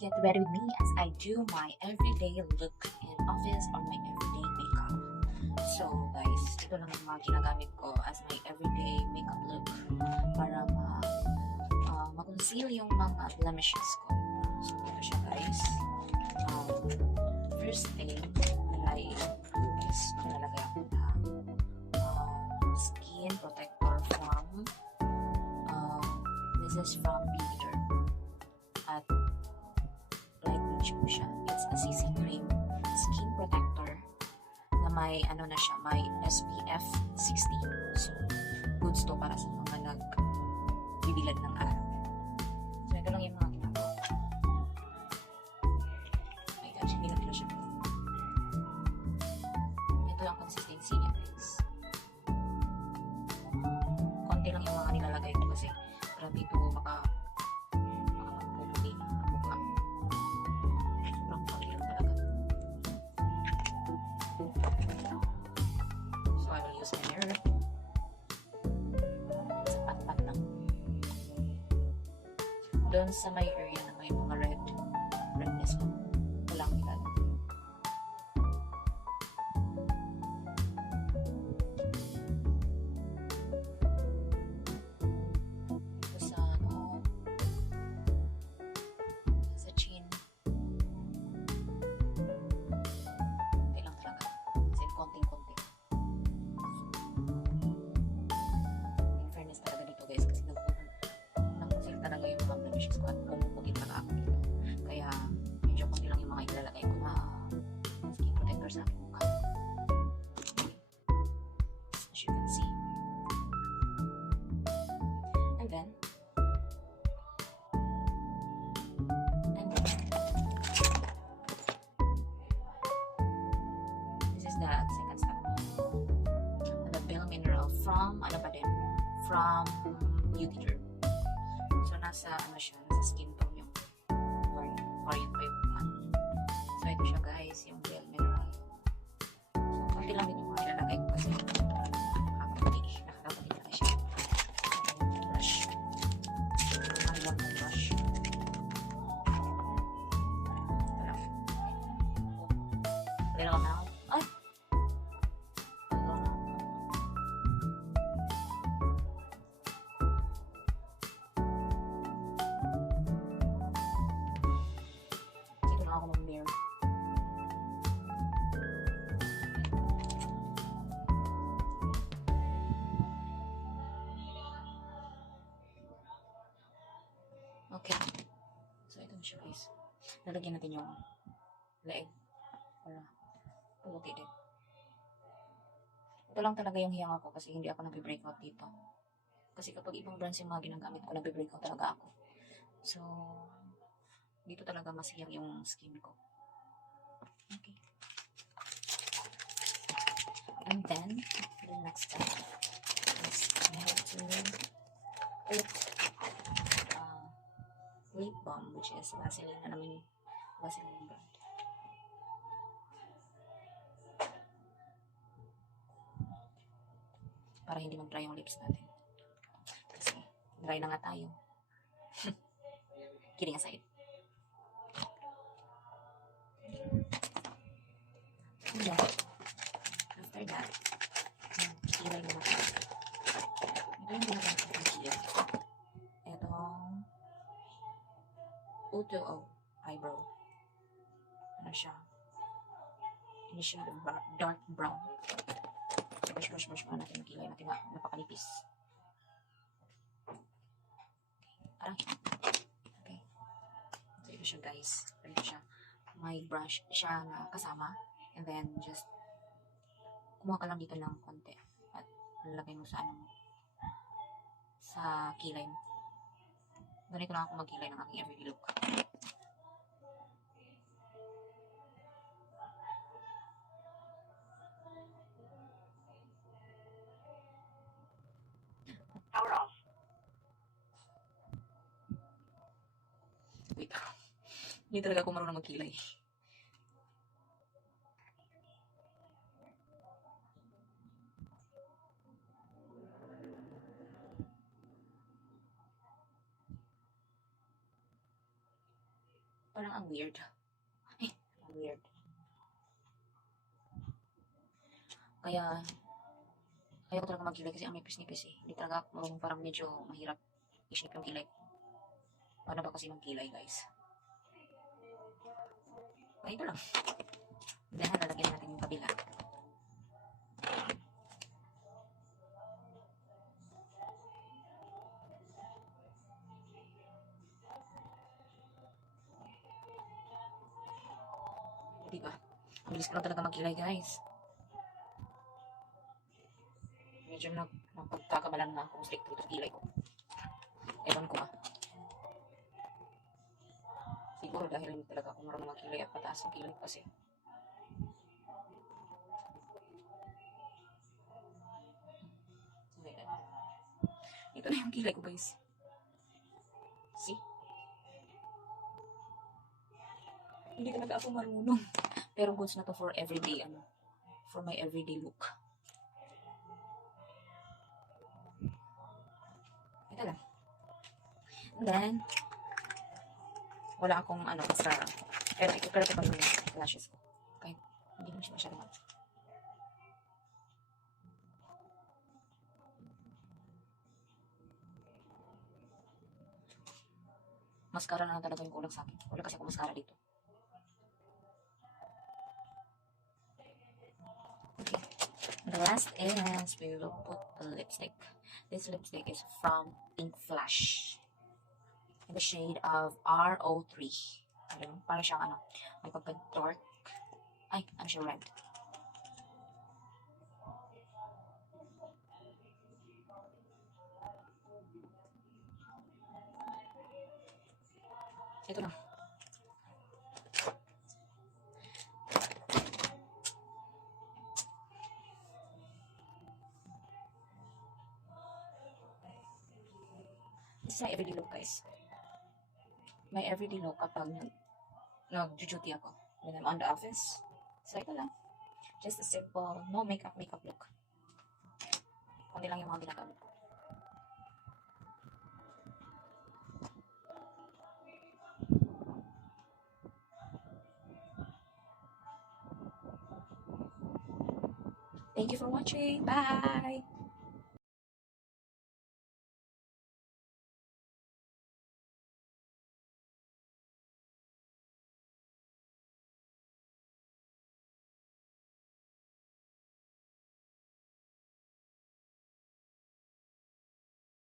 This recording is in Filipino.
Get ready with me as I do my everyday look in office or my everyday makeup. So guys, ito lang yung mga ginagamit ko as my everyday makeup look para ma-conceal yung mga blemishes ko. So ito siya guys. First thing that I do is nalalagay ako na skin protector from this is from Beauty at light beach po siya. It's a CC cream skin protector na may ano na siya, may SPF 60. So goods to para sa mga nagbibilad ng araw. So ito lang yung mga ginagawa. My gosh, hindi na siya. Ito ang consistency niya guys. Konti lang yung mga nilalagay ko kasi grabe ito makapagpuputi ang mukha. Sobrang konti lang talaga. So I will use my mirror. Sa pat-pat lang. Doon sa may area na may mga redness mo. Walang nilalagay. At pumuputi talaga ako dito. Kaya, medyo konti lang yung mga ilalagay ko na skin protector sa aking mukha. Okay. As you can see. And then, this is the second step. The Bell Mineral from, from Beauty Derm. So, nasa siya, nasa skin tone yung variant pa yung ano. So, ito siya guys, yung Bell Mineral. So, konti lang din yung mga ilalagay ko kasi nakakaputi na siya. Brush. Nakalilang ng brush. Ito lang. Little now. Ay! Ako mag-mirror. Okay. So, ito na siya guys. Lalagyan natin yung leeg para pumuti din. Ito lang talaga yung hiyang ako kasi hindi ako nag-breakout dito. Kasi kapag ibang brands yung mga ginagamit ko, nag-breakout talaga ako. So, dito talaga masiyang yung skin ko. Okay. And then, the next step is I have to put lip balm, which is Vaseline na namin, Vaseline brand. Para hindi mag-dry yung lips natin. Kasi dry na nga tayo. Kidding aside. And then, after that, kilay naman ako. Ito yung ginagamit ko ng kilay. Itong O2O eyebrow. Ano siya? Ini siya dark brown. So, brush pa natin yung kilay natin na napakalipis. Okay. So, ito siya guys. Ito siya. May brush siya na kasama. And then, just kumuha ka lang dito ng konti at lalagay mo sa sa kilay mo. Ganito lang ako magkilay ng aking everyday look. Power off. Wait. Hindi talaga ako marunong magkilay. Parang ang weird. Ang weird. Kaya, ayaw ko talaga magkilay kasi ang nipis-nipis eh. Hindi talaga ako parang medyo mahirap i-shape yung kilay. Paano ba kasi magkilay, guys? Kaya ito lang. Then, lalagyan natin yung kabila. Diba? Ang bilis ko lang talaga magkilay, guys. Medyo napagkakamalan na akong stick dito sa kilay ko. Ewan ko ah. Siguro dahil hindi talaga ako marunong magkilay at pataas ang kilay kasi. Ito na yung kilay ko, guys. See? Hindi talaga ako marunong. Pero goods na to for everyday, for my everyday look. Ito lang. And then, wala akong extra. Pero i-prepare ko pa yung lashes ko. Kahit hindi mo siya masyadong mascara na talaga yung kulang sa akin. Wala kasi ako mascara dito. Okay. The last is we will put a lipstick. This lipstick is from Pink Flash. In the shade of RO3. Ayun, para siyang may pagka-dark. Ay, siya red. Ito na. This is my everyday look, guys. My everyday look kapag nag-duty ako. When I'm on the office. So, ito lang. Just a simple, no makeup look. Kundi lang yung mga ginagamit ko. Thank you for watching. Bye!